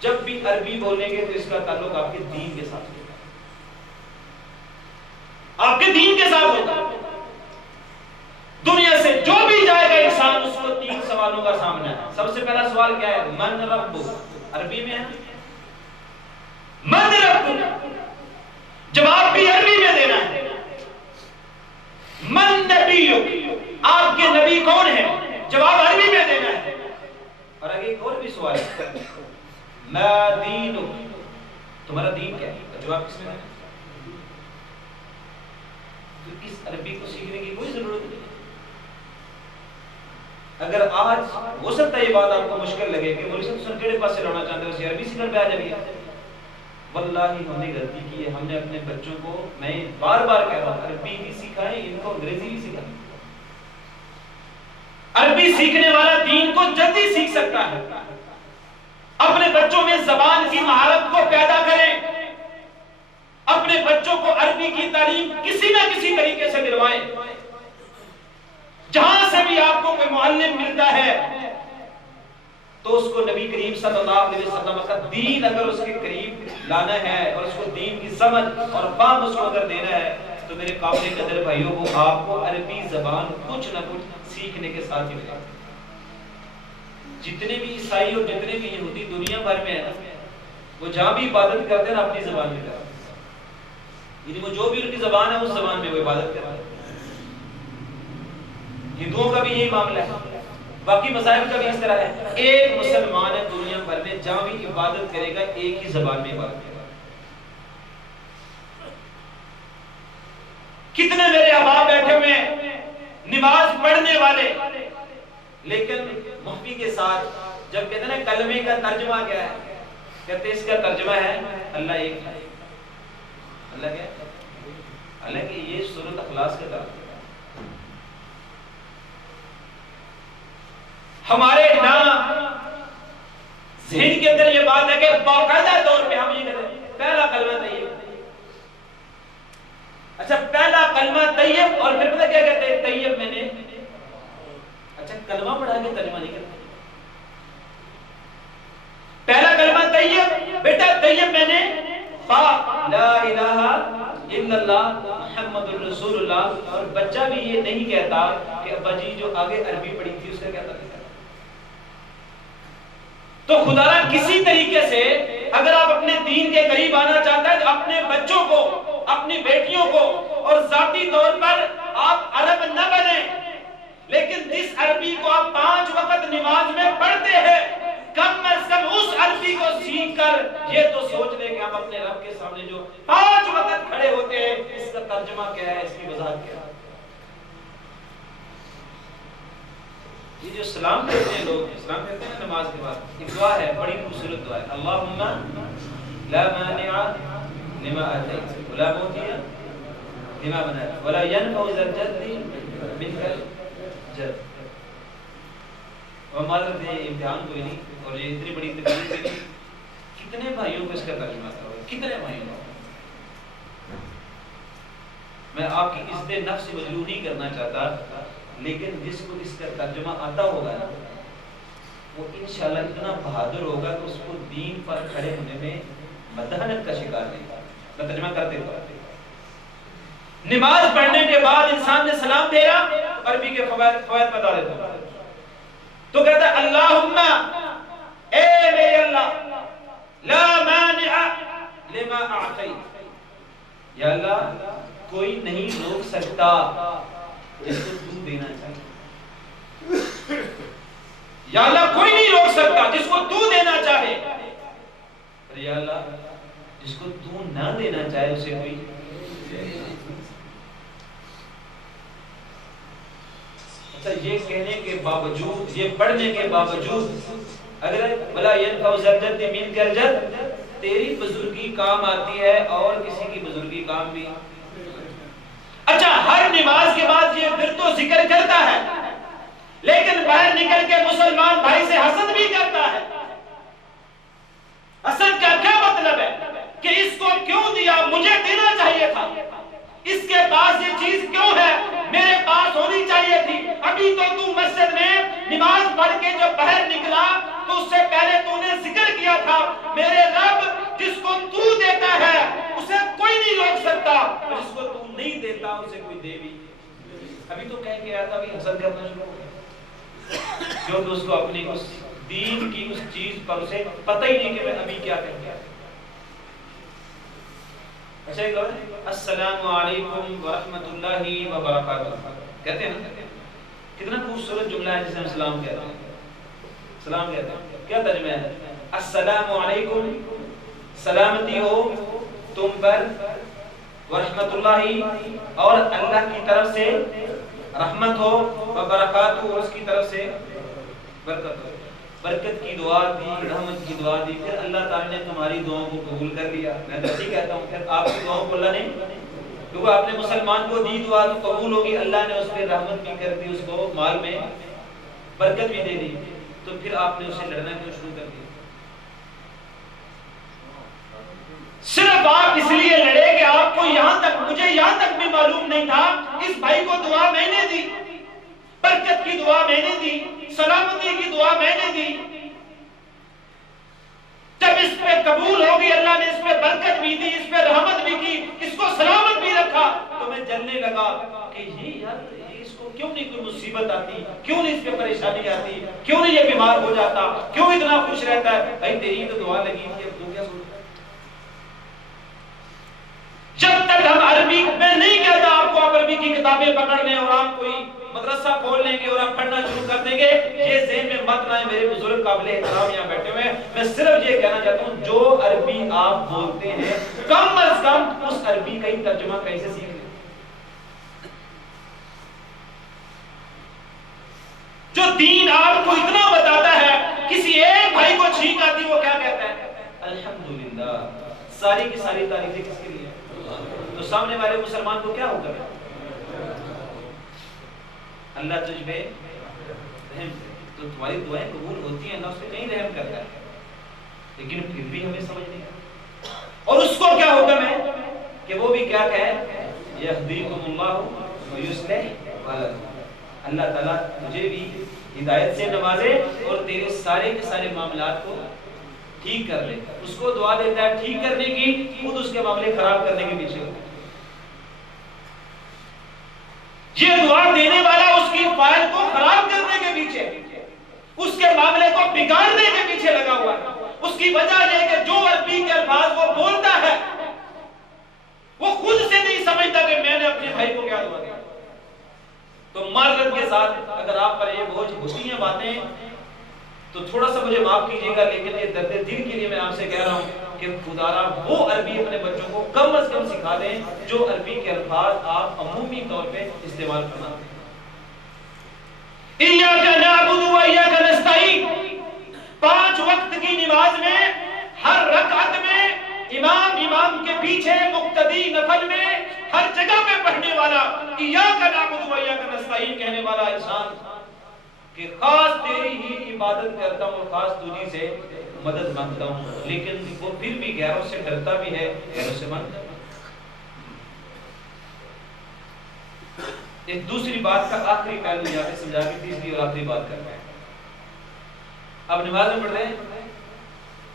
جب بھی عربی بولیں گے تو اس کا تعلق آپ کے دین کے ساتھ ہوگا، آپ کے دین کے ساتھ ہوگا۔ دنیا سے جو بھی جائے گا انسان اس کو 3 سوالوں کا سامنا ہے۔ سب سے پہلا سوال کیا ہے؟ من رب، عربی میں ہے من رب، جواب بھی عربی میں دینا ہے۔ من نبی، آپ کے نبی کون ہے؟ جواب عربی میں دینا ہے۔ اور آگے ایک اور بھی سوال ہے، ما دینک، تمہارا دین کیا ہے؟ جواب کس میں دینا ہے؟ تو اس عربی کو سیکھنے کی کوئی ضرورت نہیں۔ اگر آج ہو سکتا ہے یہ بات آپ کو مشکل لگے کہ مولوی صاحب سن کیڑے پاس سے لانا چاہتے ہو، اسے عربی سیکھنے پہ آ جائیے، واللہ ہم نے غلطی کی ہے۔ ہم نے اپنے بچوں کو، میں بار بار کہہ رہا ہوں، عربی بھی سکھائیں، ان کو انگریزی بھی سکھائیں۔ عربی سیکھنے والا دین کو جلدی سیکھ سکتا ہے۔ اپنے بچوں میں زبان کی مہارت کو پیدا کریں، اپنے بچوں کو عربی کی تعلیم کسی نہ کسی طریقے سے دلوائیں۔ جہاں سے بھی آپ کو کوئی معلم ملتا ہے تو اس کو نبی کریم صلی اللہ علیہ وسلم کا دین اگر اس کے قریب لانا ہے اور اس کو دین کی سمجھ اور فہم اس کو اگر دینا ہے تو میرے قابل قدر بھائیوں کو آپ کو عربی زبان کچھ نہ کچھ سیکھنے کے ساتھ ہی ملے۔ جتنے بھی عیسائی اور جتنے بھی یہودی دنیا بھر میں ہیں وہ جہاں بھی عبادت کرتے ہیں اپنی زبان میں کرتے ہیں، یعنی وہ جو بھی ان کی زبان ہے اس زبان میں وہ عبادت کرتے ہیں۔ ہندوؤں کا بھی یہی معاملہ ہے، باقی مذاہب کا بھی اس طرح ہے۔ ایک مسلمان ہے دنیا بھر میں جہاں بھی عبادت کرے گا ایک ہی زبان میں عبادت کرے گا۔ کتنے میرے احباب بیٹھے ہوئے ہیں نماز پڑھنے والے، لیکن مفتی کے ساتھ جب کہتے ہیں کلمے کا ترجمہ کیا ہے، کہتے اس کا ترجمہ ہے اللہ ایک ہے۔ اللہ کیا ہے؟ حالانکہ یہ سورۃ اخلاص کا ترجمہ ہے۔ ہمارے ذہن کے اندر یہ بات ہے کہ باقاعدہ طور پہ ہم یہ کہتے ہیں پہلا کلمہ طیب، اچھا پہلا کلمہ طیب، اور پھر پتہ کیا کہتے ہیں طیب میں نے، اچھا کلمہ پڑھا کے ترجمہ نہیں کرتے۔ پہلا کلمہ طیب، بیٹا طیب میں نے لا الہ الا اللہ محمد الرسول اللہ، اور بچہ بھی یہ نہیں کہتا کہ ابا جی جو آگے عربی پڑھی تھی اس کا کیا ترجمہ۔ تو خدا را کسی طریقے سے اگر آپ اپنے دین کے قریب آنا چاہتا ہے تو اپنے بچوں کو، اپنی بیٹیوں کو، اور ذاتی طور پر آپ عرب نہ بنیں، لیکن جس عربی کو آپ 5 وقت نماز میں پڑھتے ہیں کم از کم اس عربی کو سیکھ کر یہ تو سوچ لیں کہ ہم اپنے رب کے سامنے جو 5 وقت کھڑے ہوتے ہیں اس کا ترجمہ کیا ہے، اس کی وضاحت کیا ہے۔ یہ جو سلام کہتے ہیں لوگ، سلام کہتے ہیں نماز کے بعد، ایک دعا ہے بڑی خوبصورت دعا ہے، اللہم لا مانع لما آتیت ولا معطی لما منعت ولا ينفع ذا الجد منك الجد۔ اور معذرت ہے امتحان کوئی نہیں، اور یہ اتنی بڑی تقریر کے لیے کتنے بھائیوں کو اس کا ترجمہ آتا ہوگا، کتنے بھائیوں کو؟ میں آپ کی عزت نفس مجروح نہیں کرنا چاہتا، لیکن جس کو اس کا ترجمہ آتا ہوگا نا وہ انشاءاللہ اتنا بہادر ہوگا کہ اس کو دین پر کھڑے ہونے میں مداحنت کا شکار نہیں ہوگا۔ میں ترجمہ کرتے ہوں، نماز پڑھنے کے بعد انسان نے سلام پھیرا، عربی کے فوائد بتا دیتا ہوں، تو کہتا ہے اللہم اے میرے اللہ لا مانع لما اعطیت، یا اللہ کوئی نہیں روک سکتا جس کو تو دینا چاہے، یا اللہ کوئی نہیں روک سکتا جس کو تو دینا چاہے، اور یا اللہ جس کو تو نہ دینا چاہے اسے کوئی۔ اچھا یہ کہنے کے باوجود، یہ پڑھنے کے باوجود اگر بلا ينفع ذا الجد منك الجد، تیری بزرگی کام آتی ہے اور کسی کی بزرگی کام بھی۔ اچھا ہر نماز کے بعد یہ ورد و ذکر کرتا ہے، لیکن باہر نکل کے مسلمان بھائی سے حسد بھی کرتا ہے۔ حسد کا کیا مطلب ہے کہ اس کو کیوں دیا، مجھے دینا چاہیے تھا، اس کے پاس یہ چیز کیوں ہے، میرے پاس ہونی چاہیے تھی۔ ابھی تو مسجد میں نماز پڑھ کے جو باہر نکلا تو اس سے پہلے تو نے ذکر کیا تھا اور جس کو تو نہیں دیتا اسے کوئی دے بھی. ابھی تو کہہ کے آیا تھا ابھی حسد کرنا شروع ہو گیا, کیونکہ اس کو اپنی اس دین کی اس چیز پر اسے پتہ ہی نہیں کہ میں ابھی کیا کہہ گیا. اچھا السلام علیکم ورحمۃ اللہ وبرکاتہ کہتے ہیں نا, کتنا خوبصورت جملہ ہے جسے ہم سلام کہتے ہیں. سلام کہتے ہیں, کیا ترجمہ ہے؟ السلام علیکم, سلامتی ہو تم پر, ورحمۃ اللہ اور اللہ کی طرف سے رحمت ہو, وبرکاتہ اور اس کی طرف سے برکت ہو. برکت کی دعا دی, رحمت کی دعا دی, پھر اللہ تعالیٰ نے تمہاری دعاؤں کو قبول کر لیا. میں تو اسی کہتا ہوں پھر آپ کی دعاؤں کو اللہ نے, کیونکہ آپ نے مسلمان کو دی دعا تو قبول ہوگی, اللہ نے اس پہ رحمت بھی کر دی, اس کو مال میں برکت بھی دے دی, تو پھر آپ نے اسے لڑنا کیوں شروع کر دیا؟ صرف آپ اس لیے لڑے کہ آپ کو یہاں تک, مجھے یہاں تک بھی معلوم نہیں تھا, اس بھائی کو دعا میں نے دی, برکت کی دعا میں نے دی, سلامتی کی دعا میں نے دی, جب اس پہ قبول ہوگی, اللہ نے اس پہ برکت بھی دی, اس پہ رحمت بھی کی, اس کو سلامت بھی رکھا, تو میں جلنے لگا کہ یہ یار اس کو کیوں نہیں کوئی مصیبت آتی, کیوں نہیں اس پہ پریشانی آتی, کیوں نہیں یہ بیمار ہو جاتا, کیوں اتنا خوش رہتا ہے. بھائی تیری تو دعا لگی تھی, اب تو کیا سوچ. جب تک ہم عربی میں نہیں کہتا آپ کو آپ عربی کی کتابیں پکڑ لیں اور آپ کوئی مدرسہ کھول لیں گے اور آپ پڑھنا شروع کر دیں گے, یہ ذہن میں مت لائیں میرے بزرگ قابل احترام یہاں بیٹھے ہوئے ہیں. میں صرف یہ کہنا چاہتا ہوں جو عربی آپ بولتے ہیں کم از کم اس عربی کا ہی ترجمہ کیسے سیکھ لیں. جو دین آپ کو اتنا بتاتا ہے, کسی ایک بھائی کو چھینک آتی وہ کیا کہتا ہے؟ الحمدللہ. ساری کی ساری تعریفیں کس کے لیے؟ تو سامنے والے مسلمان کو کیا ہوگا؟ اللہ تجھ پہ رحم, تو تمہاری دعائیں قبول ہوتی ہیں, اللہ اس پہ نہیں رحم کرتا ہے, لیکن پھر بھی ہمیں سمجھ نہیں آتا. اور اس کو کیا حکم ہے کہ وہ بھی کیا کہے؟ یہدیکم اللہ ویصلح بالکم. اللہ تعالیٰ تجھے بھی ہدایت سے نوازے اور تیرے سارے کے سارے معاملات کو ٹھیک کر لے. اس کو دعا دیتا ہے ٹھیک کرنے کی, خود اس کے معاملے خراب کرنے کے پیچھے ہوتا ہے. یہ دعا دینے والا اس کی فائل کو خراب کرنے کے پیچھے, اس کے معاملے کو بگاڑنے کے پیچھے لگا ہوا ہے. اس کی وجہ یہ کہ جو عربی کے الفاظ وہ بولتا ہے وہ خود سے نہیں سمجھتا کہ میں نے اپنے بھائی کو کیا دعا دیا. تو معذرت کے ساتھ اگر آپ پر یہ بوجھ ہوتی ہیں باتیں تو تھوڑا سا مجھے معاف کیجیے گا, لیکن یہ درد دل کے لیے میں آپ سے کہہ رہا ہوں کہ خدا را وہ عربی اپنے بچوں کو کم از کم سکھا دیں جو عربی کے الفاظ آپ عمومی طور پہ استعمال کرنا ہیں. ایاک نعبد و ایاک نستعین, 5 وقت کی نماز میں ہر رکعت میں امام کے پیچھے مقتدی نفل میں ہر جگہ پہ پڑھنے والا ایاک نعبد و ایاک نستعین کہنے والا انسان کہ خاص تیری ہی عبادت کرتا ہوں اور خاص تجھی سے مدد مانگتا ہوں, لیکن وہ پھر بھی غیروں سے ڈرتا بھی ہے, غیروں سے مانگتا ہے. ایک دوسری بات کا آخری پہلو یہاں پہ سمجھا کے تیسری اور آخری بات کرنا ہے. اب نماز میں پڑھ رہے ہیں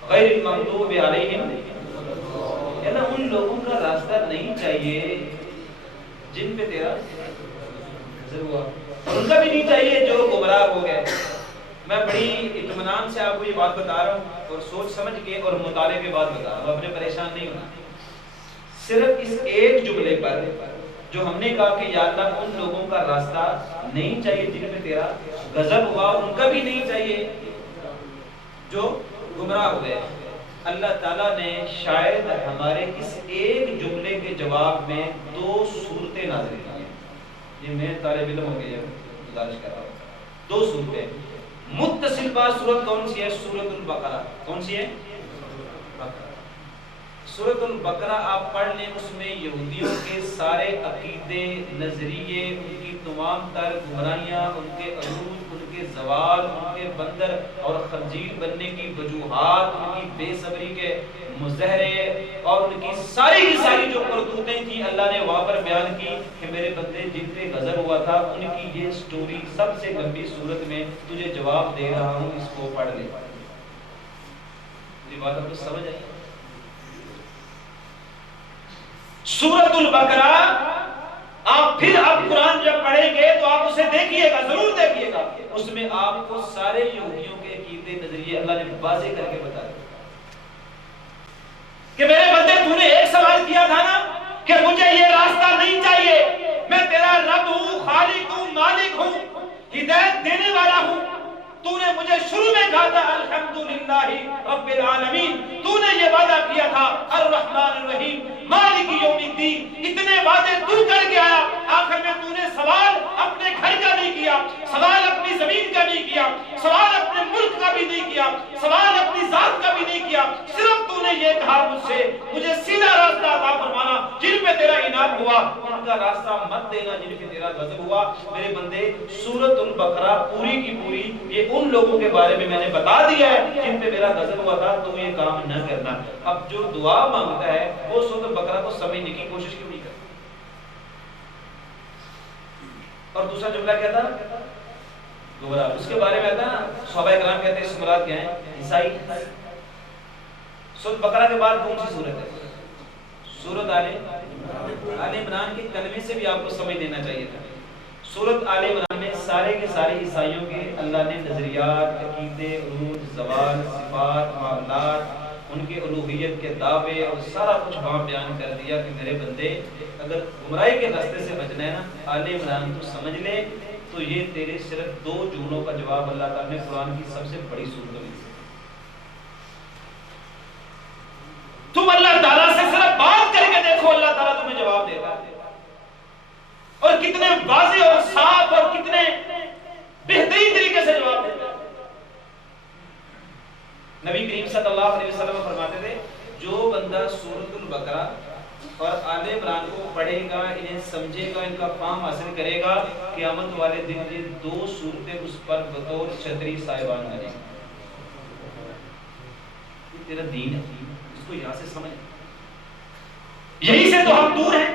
غیر المغضوب علیہم, ہے نا, ان لوگوں کا راستہ نہیں چاہیے جن پہ تیرا نظر ہوا, اور ان کا بھی نہیں چاہیے جو گمراہ ہو گئے. میں بڑی اطمینان سے آپ کو یہ بات بتا رہا ہوں اور سوچ سمجھ کے اور مطالعے کے بعد بتا رہا ہوں, اپنے پریشان نہیں ہونا. صرف اس ایک جملے پر جو ہم نے کہا کہ یا اللہ ان لوگوں کا راستہ نہیں چاہیے جن پہ تیرا غضب ہوا, اور ان کا بھی نہیں چاہیے جو گمراہ ہو گئے. اللہ تعالیٰ نے شاید ہمارے اس ایک جملے کے جواب میں 2 صورتیں نازل کی ہیں. یہ میں طالب علم ہو گیا گزارش کر رہا ہوں. 2 صورتیں متصل با صورت کون سی ہے؟ سورۃ البقرہ. کون سی ہے؟ سورۃ البقرہ آپ پڑھ لیں, اس میں یہودیوں کے سارے عقیدے, نظریے, ان کی تمام تر گمراہیاں, ان کے عروج, ان کے زوال, ان کے بندر اور خنزیر بننے کی وجوہات, ان کی بے صبری کے مظاہرے اور ان کی ساری کی ساری جو کرتوتیں تھیں اللہ نے وہاں پر بیان کی کہ میرے بندے جن پہ غضب ہوا تھا ان کی یہ سٹوری سب سے لمبی صورت میں تجھے جواب دے رہا ہوں, اس کو پڑھ لے. یہ بات آپ کو سمجھ آئی؟ سورۃ البقرہ آپ پھر اب قرآن جب پڑھیں گے تو آپ اسے دیکھیے گا، ضرور دیکھیے گا، اس میں آپ کو سارے یہودیوں کے عقیدے نظریے اللہ نے واضح کر کے بتا دیا کہ میرے بندے تو نے ایک سوال کیا تھا نا کہ مجھے یہ راستہ نہیں چاہیے، میں تیرا رب ہوں، خالق ہوں، مالک ہوں، ہدایت دینے والا ہوں، تو نے مجھے شروع میں کہا تھا الحمدللہ رب العالمین، تو نے یہ وعدہ کیا تھا الرحمن الرحیم مالک یوم الدین، اتنے وعدے تو کر کے آیا، آخر میں تو نے سوال اپنے گھر کا نہیں کیا، سوال اپنی زمین کا نہیں کیا، سوال اپنے ملک کا بھی نہیں کیا، سوال اپنی ذات کا بھی نہیں کیا، صرف تو نے یہ کہا مجھ سے مجھے سیدھا راستہ عطا فرمانا، جن پہ تیرا انعام ہوا ان کا راستہ مت دینا جن پہ تیرا غضب ہوا۔ میرے بندے سورۃ البقرہ پوری کی پوری یہ ان لوگوں کے بارے میں نے بتا دیا ہے جن پہ میرا غضب ہوا تھا، تم یہ کام نہ کرنا۔ اب جو دعا مانگتا ہے وہ سورۃ البقرہ کو سمجھنے کی کوشش کیوں نہیں کرتا؟ اور دوسرا جملہ کیا تھا؟ گمراہ، اس کے بارے میں آتا ہے نا، صحابہ کرام کہتے ہیں اس مراد کیا ہے؟ عیسائی۔ سورۃ بقرہ کے بعد کون سی سورت ہے؟ سورۃ آل عمران کے کلمے سے بھی آپ کو سمجھ لینا چاہیے تھا۔ سورۃ آل عمران میں سارے کے سارے عیسائیوں کے اللہ نے نظریات، عقیدے، عروج، زوال، صفات، معاملات، ان کے الوہیت کے دعوے اور سارا کچھ وہاں بیان کر دیا کہ میرے بندے اگر گمراہی کے راستے سے بچنا ہے نا، آل عمران تو سمجھ لے تو یہ تیرے صرف 2 جملوں کا جواب اللہ تعالیٰ نے قرآن کی سب سے بڑی صورتوں میں دیا۔ تم اللہ تعالیٰ سے صرف بات کر کے دیکھو، اللہ تعالیٰ تمہیں جواب دیتا ہے، اور کتنے واضح اور صاف اور کتنے بہترین طریقے سے جواب دیتا ہے۔ نبی کریم صلی اللہ علیہ وسلم فرماتے تھے جو بندہ سورۃ البقرہ اور آل عمران کو پڑھے گا، انہیں سمجھے گا، ان کا فہم حاصل کرے گا، قیامت والے دن یہ 2 صورتیں اس پر بطور چھتری سائبان آ جائیں گی۔ یہ تیرا دین ہے، اس کو یہاں سے سمجھ، یہی سے تو ہم دور ہیں۔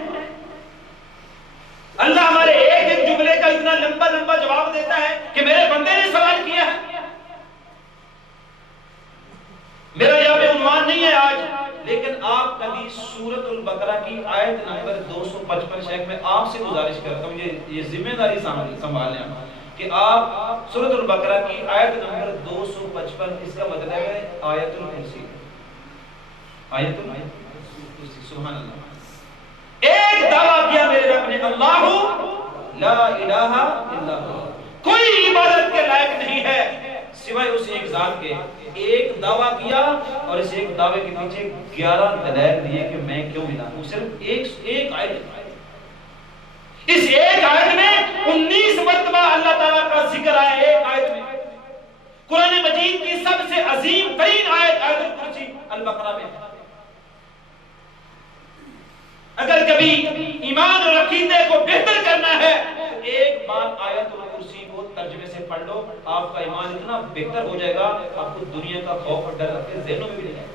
اللہ ہمارے ایک ایک جملے کا اتنا لمبا لمبا جواب دیتا ہے کہ میرے بندے نے سوال کیا ہے۔ میرا یہاں پہ عنوان نہیں ہے آج، لیکن آپ کبھی سورۃ البقرہ کی آیت نمبر 255، شیخ میں آپ سے گزارش کرتا ہوں، یہ ذمہ داری سنبھالیں کہ آپ سورۃ البقرہ کی آیت نمبر 255، اس کا مطلب ہے آیت الکرسی، آیت الکرسی، سبحان اللہ۔ ایک دعویٰ کیا میرے رب نے، اللہ لا الہ الا اللہ، کوئی عبادت کے لائق نہیں ہے سوائے اس ایک ذات کے۔ ایک دعویٰ کیا اور اس ایک دعوے کے پیچھے 11 دلائل دیے کہ میں کیوں ملا ہوں۔ صرف ایک آیت، اس ایک آیت میں 19 مرتبہ اللہ تعالیٰ کا ذکر آیا ایک آیت میں۔ قرآن مجید کی سب سے عظیم ترین آیت آیت الکرسی البقرہ میں ہے۔ اگر کبھی ایمان اور عقیدے کو بہتر کرنا ہے تو ایک بار آیت الکرسی کو ترجمے سے پڑھ لو، آپ کا ایمان اتنا بہتر ہو جائے گا، آپ کو دنیا کا خوف اور ڈر آپ کے ذہنوں میں بھی نہیں آئے گا۔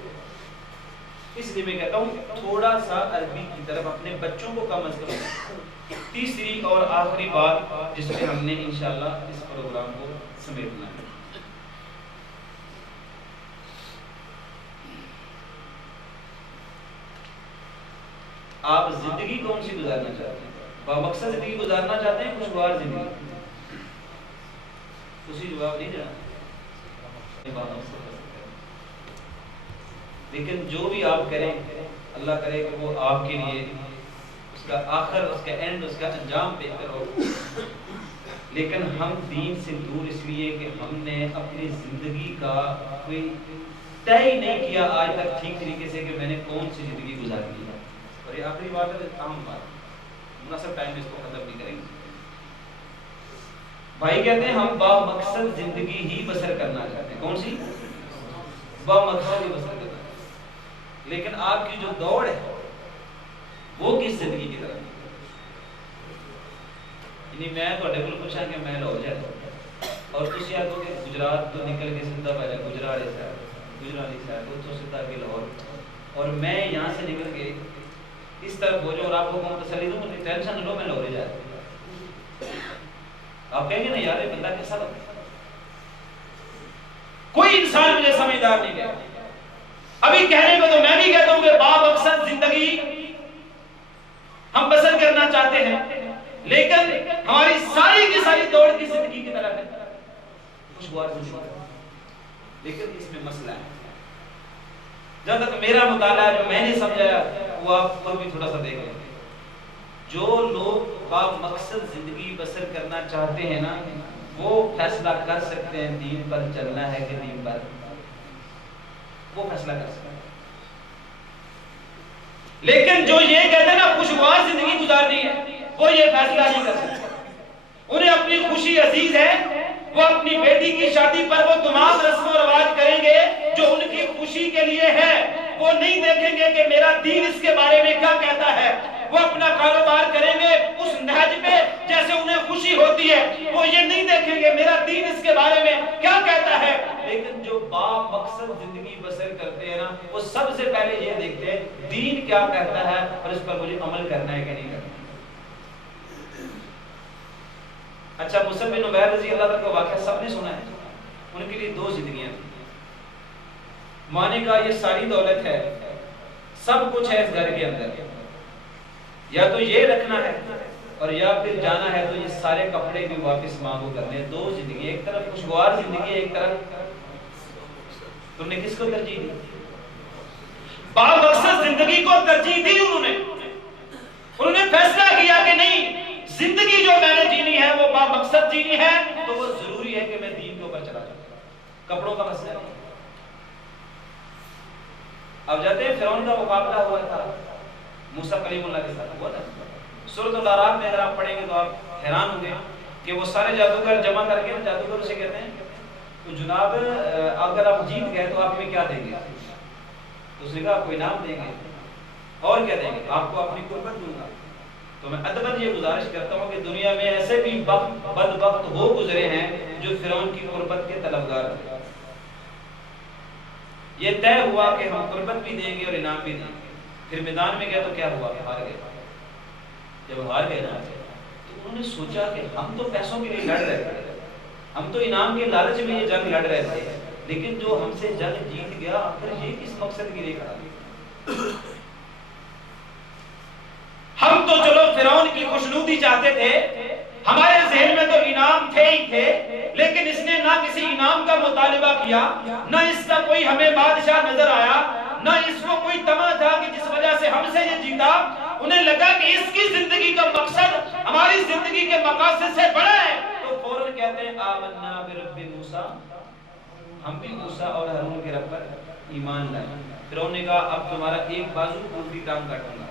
اس لیے میں کہتا ہوں تھوڑا سا عربی کی طرف اپنے بچوں کو کم از کم۔ تیسری اور آخری بات جس میں ہم نے انشاءاللہ اس پروگرام کو سمیٹنا ہے، آپ زندگی کون سی گزارنا چاہتے ہیں؟ بامقصد زندگی گزارنا چاہتے ہیں، خوشگوار زندگی؟ اسی جواب نہیں دینا، لیکن جو بھی آپ کریں اللہ کرے کہ وہ آپ کے لیے اس کا آخر، اس کا اینڈ، اس کا انجام بہتر ہو۔ لیکن ہم دین سے دور اس لیے کہ ہم نے اپنی زندگی کا کوئی طے ہی نہیں کیا آج تک ٹھیک طریقے سے کہ میں نے کون سی زندگی گزارنی ہے۔ اور یہ آخری بات ہے، اہم بات، مناسب ٹائم میں اس کو ختم نہیں کریں گے۔ بھائی کہتے ہیں ہم با مقصد زندگی ہی بسر کرنا چاہتے ہیں۔ کون سی؟ با مقصد ہی بسر کرنا، لیکن آپ کی جو دوڑ ہے وہ کس زندگی کی طرف؟ یعنی میں تھوڑے کو پوچھا کہ میں لاہور جاتا اور تسی آگو کہ گجرات تو نکل کے سیدھا پہلے گجرالی سائڈ تو سیدھا کے لاہور، اور میں یہاں سے نکل کے اس طرف ہو جاؤ اور آپ کو کہوں تسلی دوں، مجھے ٹینشن نہ لو، میں لاہور جاتا ہوں۔ آپ کہیں گے نا یار یہ بندہ کیسا لگتا ہے؟ کوئی انسان مجھے سمجھدار نہیں کہتا۔ ابھی کہنے کو تو میں بھی کہتا ہوں کہ با مقصد زندگی ہم بسر کرنا چاہتے ہیں، لیکن ہماری ساری کی ساری دوڑ کی زندگی کی طرف ہے خوشگوار زندگی، لیکن اس میں مسئلہ ہے۔ جہاں تک میرا مطالعہ جو میں نے سمجھایا وہ آپ خود بھی تھوڑا سا دیکھ لیں۔ جو لوگ با مقصد زندگی بسر کرنا چاہتے ہیں نا، وہ فیصلہ کر سکتے ہیں دین پر چلنا ہے کہ دین پر، وہ فیصلہ کر سکتے ہیں۔ لیکن جو یہ کہتے ہیں نا خوشگوار زندگی گزارنی ہے، وہ یہ فیصلہ نہیں کر سکتے۔ انہیں اپنی خوشی عزیز ہے، وہ اپنی بیٹی کی شادی پر وہ تمام رسم و رواج کریں گے جو ان کی خوشی کے لیے ہے، وہ نہیں دیکھیں گے کہ میرا دین اس کے بارے میں کیا کہتا ہے۔ وہ اپنا کاروبار کریں گے اس نہج پہ جیسے انہیں خوشی ہوتی ہے، وہ یہ نہیں دیکھیں گے میرا دین اس کے بارے میں کیا کہتا ہے۔ لیکن جو با مقصد زندگی بسر کرتے ہیں نا، وہ سب سے پہلے یہ دیکھتے ہیں دین کیا کہتا ہے اور اس پر مجھے عمل کرنا ہے کہ نہیں کرنا۔ اچھا، مصعب بن عمیر رضی اللہ عنہ کا واقعہ سب نے سنا ہے۔ ان کے لیے دو زندگیاں تھیں۔ مانے کا یہ ساری دولت ہے، سب کچھ ہے اس گھر کے اندر، یا تو یہ رکھنا ہے اور یا پھر جانا ہے تو یہ سارے کپڑے بھی واپس مانگو کرنے۔ دو زندگی، ایک طرف خوشگوار زندگی، ایک طرف تم نے کس کو ترجیح دی؟ با مقصد زندگی کو ترجیح دی انہوں نے فیصلہ کیا کہ نہیں، زندگی جو میں نے جینی ہے وہ با مقصد جینی ہے، تو وہ ضروری ہے کہ میں دین کے اوپر چلا جاؤں۔ کپڑوں کا مسئلہ نہیں۔ اب جاتے ہیں فرعون کا مقابلہ ہوا تھا موسیٰ کلیم اللہ کے ساتھ، ہوا تھا سورۃ الاعراف میں، اگر آپ پڑھیں گے تو آپ حیران ہوں گے کہ وہ سارے جادوگر جمع کر کے، جادوگر اسے کہتے ہیں تو جناب اگر آپ جیت گئے تو آپ میں کیا دیں گے؟ تو اس نے کہا آپ کو انعام دیں گے، اور کیا دیں گے؟ آپ کو اپنی قربت دوں گا۔ تو میں ادباً یہ گزارش کرتا ہوں کہ دنیا میں ایسے بھی بدبخت ہو گزرے ہیں جو فرعون کی قربت کے طلبگار تھے۔ یہ طے ہوا کہ ہم قربت بھی دیں گے اور انعام بھی دیں گے۔ پھر میدان میں گئے تو کیا ہوا؟ ہار گئے۔ جب ہار گئے نا تو انہوں نے سوچا کہ ہم تو پیسوں کے لیے لڑ رہے تھے، ہم تو انعام کے لالچ میں یہ جنگ لڑ رہے تھے، لیکن جو ہم سے جنگ جیت گیا آخر یہ کس مقصد کے لیے کھڑا؟ ہم تو چلو فرعون کی خوشنودی چاہتے تھے، ہمارے ذہن میں تو انعام تھے ہی تھے، لیکن اس نے نہ کسی انعام کا مطالبہ کیا، نہ اس کا کوئی ہمیں بادشاہ نظر آیا، نہ اس کو کوئی طمع تھا کہ جس وجہ سے ہم سے یہ جیتا۔ انہیں لگا کہ اس کی زندگی کا مقصد ہماری زندگی کے مقاصد سے بڑا ہے، تو فوراً کہتے ہیں آمنا برب موسیٰ، ہم بھی موسیٰ اور ہارون کے رب پر ایمان لائے۔ فرعون نے کہا اب تمہارا ایک بازو پوری ٹانگ کاٹوں گا،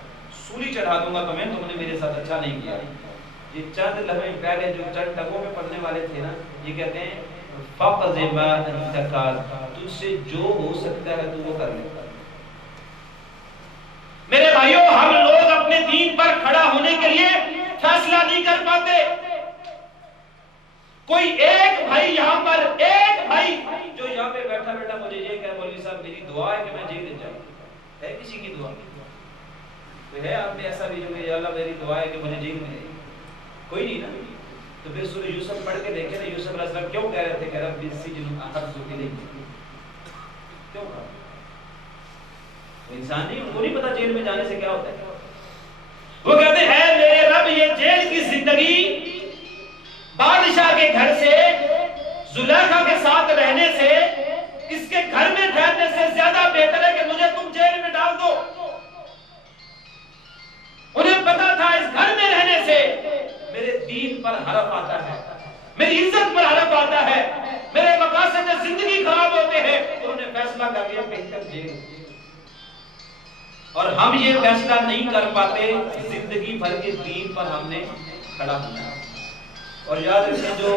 سولی چڑھا دوں گا تمہیں، تم نے میرے ساتھ اچھا نہیں کیا۔ یہ چند لمحے پہلے جو چند ٹگوں میں پڑھنے والے تھے نا، یہ کہتے ہیں فَقْضِ مَا أَنْتَ قَادٍ، تجھ سے جو ہو سکتا ہے تو وہ کر لے۔ میرے بھائیوں، ہم لوگ اپنے دین پر کھڑا ہونے کے لیے فیصلہ نہیں کر پاتے۔ کوئی ایک بھائی یہاں پر، ایک بھائی جو یہاں پہ بیٹھا بیٹھا مجھے یہ کہہ مولوی صاحب میری دعا ہے کہ میں جیل جاؤں، ہے کسی کی دعا؟ تو ہے آپ میں ایسا بھی جو کہ یا اللہ میری دعا ہے کہ مجھے جیل میں؟ کوئی نہیں نا۔ تو پھر سورہ یوسف پڑھ کے دیکھیں نا، یوسف علیہ السلام کیوں کہہ رہے تھے کہ رب السجن احب الیک، کیوں کہا؟ انسان نہیں، ان کو نہیں پتا جیل میں جانے سے کیا ہوتا ہے۔ وہ کہتے ہیں میرے رب یہ جیل کی زندگی بادشاہ کے گھر سے، زلیخا کے ساتھ رہنے سے، اس کے گھر میں ٹھہرنے سے زیادہ بہتر ہے کہ مجھے تم جیل میں ڈال دو۔ انہیں پتا تھا اس گھر میں رہنے سے میرے دین پر حرف آتا ہے، میری عزت پر حرف آتا ہے، میرے مقاصد زندگی خراب ہوتے ہیں۔ انہوں نے فیصلہ کر لیا بہتر جیل۔ اور ہم یہ فیصلہ نہیں کر پاتے، زندگی بھر کے دین پر ہم نے کھڑا ہونا ہے۔ اور یاد رکھیں جو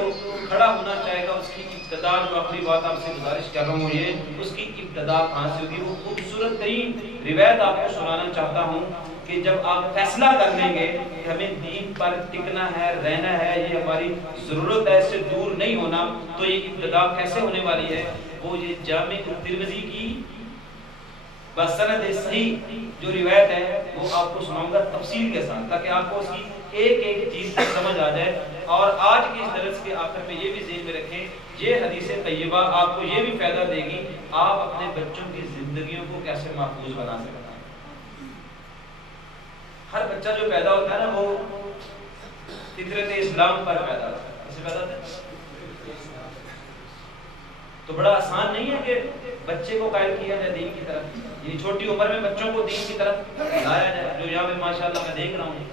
کھڑا ہونا چاہے گا اس کی ابتدا، جو آخری بات آپ سے گزارش کر رہا ہوں یہ، اس کی ابتدا کہاں سے ہوگی؟ وہ خوبصورت ترین روایت آپ کو سنانا چاہتا ہوں کہ جب آپ فیصلہ کر لیں گے کہ ہمیں دین پر ٹکنا ہے، رہنا ہے، یہ ہماری ضرورت ہے، اس سے دور نہیں ہونا، تو یہ ابتدا کیسے ہونے والی ہے؟ وہ یہ جامع ترمذی کی بسند صحیح جو روایت ہے وہ آپ کو سناؤں گا تفصیل کے ساتھ، تاکہ آپ کو اس کی ایک ایک چیز سمجھ آ جائے۔ اور آج کی اس درس کے آخر میں یہ بھی ذہن میں رکھیں، یہ حدیث طیبہ آپ کو یہ بھی فائدہ دے گی آپ اپنے بچوں کی زندگیوں کو کیسے محفوظ بنا سکتے ہیں۔ ہر بچہ جو پیدا ہوتا ہے نا وہ فطرت اسلام پر پیدا ہوتا ہے. کیسے پیدا ہوتا ہے؟ تو بڑا آسان نہیں ہے کہ بچے کو قائل کیا جائے دین کی طرف. یہ چھوٹی عمر میں بچوں کو دین کی طرف لایا جائے. جو یہاں پہ ماشاءاللہ میں دیکھ رہا ہوں,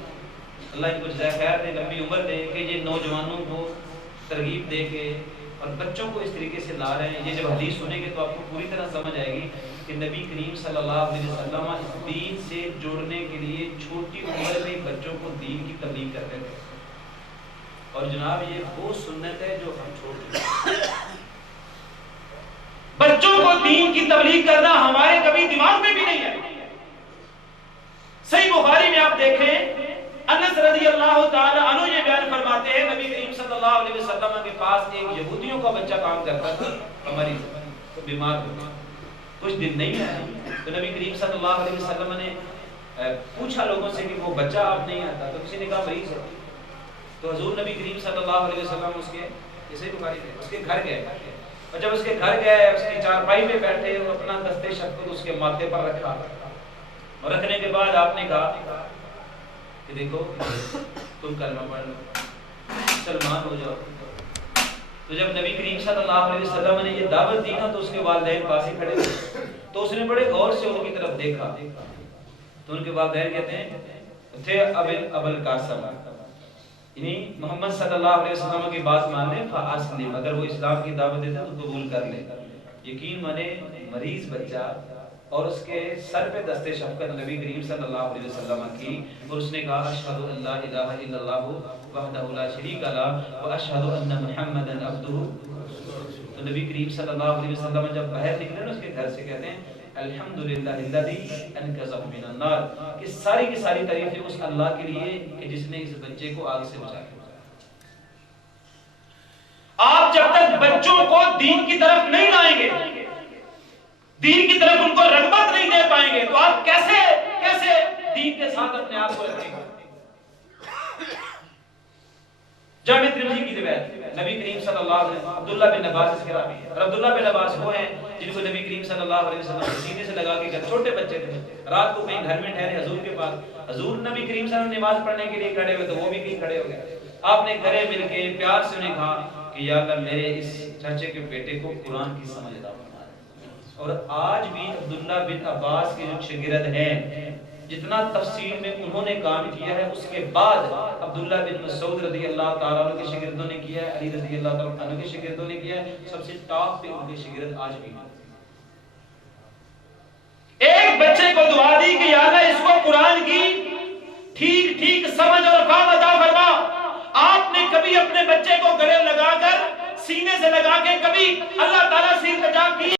اللہ ان کو جزائے خیر دے, لمبی عمر دے, کہ یہ نوجوانوں کو ترغیب دے کے اور بچوں کو اس طریقے سے لا رہے ہیں. یہ جب حدیث سنیں گے تو آپ کو پوری طرح سمجھ آئے گی کہ نبی کریم صلی اللہ علیہ وسلم اس دین سے جوڑنے کے لیے چھوٹی عمر میں بچوں کو دین کی تبلیغ کرتے تھے. اور جناب یہ وہ سنت ہے جو ہم چھوڑ چکے ہیں. بچوں کو دین کی تبلیغ کرنا ہمارے کبھی دماغ میں بھی نہیں ہے. صحیح بخاری میں آپ دیکھیں, انس رضی اللہ تعالی عنہ یہ بیان فرماتے ہیں نبی کریم صلی اللہ علیہ وسلم کے پاس ایک یہودیوں کا بچہ کام کرتا تھا, مریض, بیمار ہو, کچھ دن نہیں آیا. تو نبی کریم صلی اللہ علیہ وسلم نے پوچھا لوگوں سے کہ وہ بچہ آپ نہیں آتا, تو کسی نے کہا مریض ہے. تو حضور نبی کریم صلی اللہ علیہ وسلم اس کے جیسے بخاری میں اس کے گھر گئے, اور جب اس کے گھر گئے اس کی چارپائی پہ بیٹھے اور اپنا دستے شفقت اس کے ماتھے پر رکھا, اور رکھنے کے بعد آپ نے کہا کہ دیکھو تم کلمہ پڑھ لو, مسلمان ہو جاؤ. تو جب نبی کریم صلی اللہ علیہ وسلم نے یہ دعوت دی نا تو اس کے والدین پاس ہی کھڑے تھے. تو اس نے بڑے غور سے ان کی طرف دیکھا, تو ان کے والدین کہتے ہیں تھے ابل قاسم, یعنی محمد صلی اللہ علیہ وسلم کی بات مان لے فاسلم, اگر وہ اسلام کی دعوت دیتے تو قبول کر لے. یقین مانے مریض بچہ اور اس کے سر پہ دستے شفقت نبی کریم صلی اللہ علیہ وسلم کی, اور اس نے کہا اشہد ان لا الہ الا اللہ وحدہ لا شریک لہ واشہد ان محمدا عبدہ. تو نبی کریم صلی اللہ علیہ وسلم جب باہر نکلے نا اس کے گھر سے, کہتے ہیں الحمدللہ الذی انقذہ من النار, کہ ساری کی ساری تعریفیں اس اللہ کے لیے کہ جس نے اس بچے کو آگ سے بچایا. آپ جب تک بچوں کو دین کی طرف نہیں لائیں گے, دین کی طرف ان کو رغبت نہیں دے پائیں گے, تو آپ کیسے دین کے ساتھ اپنے آپ کو رکھیں گے. جامع ترمذی کی روایت, نبی کریم صلی اللہ علیہ وسلم عبداللہ بن عباس اس کے راوی ہیں, اور عبداللہ بن عباس وہ ہیں جن کو نبی کریم صلی اللہ علیہ وسلم سینے سے لگا کے, چھوٹے بچے تھے, رات کو کہیں گھر میں ٹھہرے حضور کے پاس, حضور نبی کریم صلی اللہ علیہ وسلم نماز پڑھنے کے لیے کھڑے ہوئے تو وہ بھی کہیں کھڑے ہو گئے. آپ نے گھرے مل کے پیار سے انہیں کہا کہ یا اللہ میرے اس چچے کے بیٹے کو قرآن کی سمجھ عطا فرما. اور آج بھی عبداللہ بن عباس کے جو شاگرد ہیں, جتنا تفسیر میں انہوں نے کام کیا ہے, اس کے بعد عبداللہ بن مسعود رضی اللہ تعالیٰ عنہ کے شاگردوں نے کیا ہے, علی رضی اللہ تعالیٰ عنہ کے شاگردوں نے کیا ہے, سب سے ٹاپ پہ ان کے شاگرد آج بھی ہیں. ایک بچے کو دعا دی کہ یا اللہ اس کو قرآن کی ٹھیک سمجھ اور فہم عطا فرما. آپ نے کبھی اپنے بچے کو گلے لگا کر سینے سے لگا کے کبھی اللہ تعالیٰ سے التجا کی؟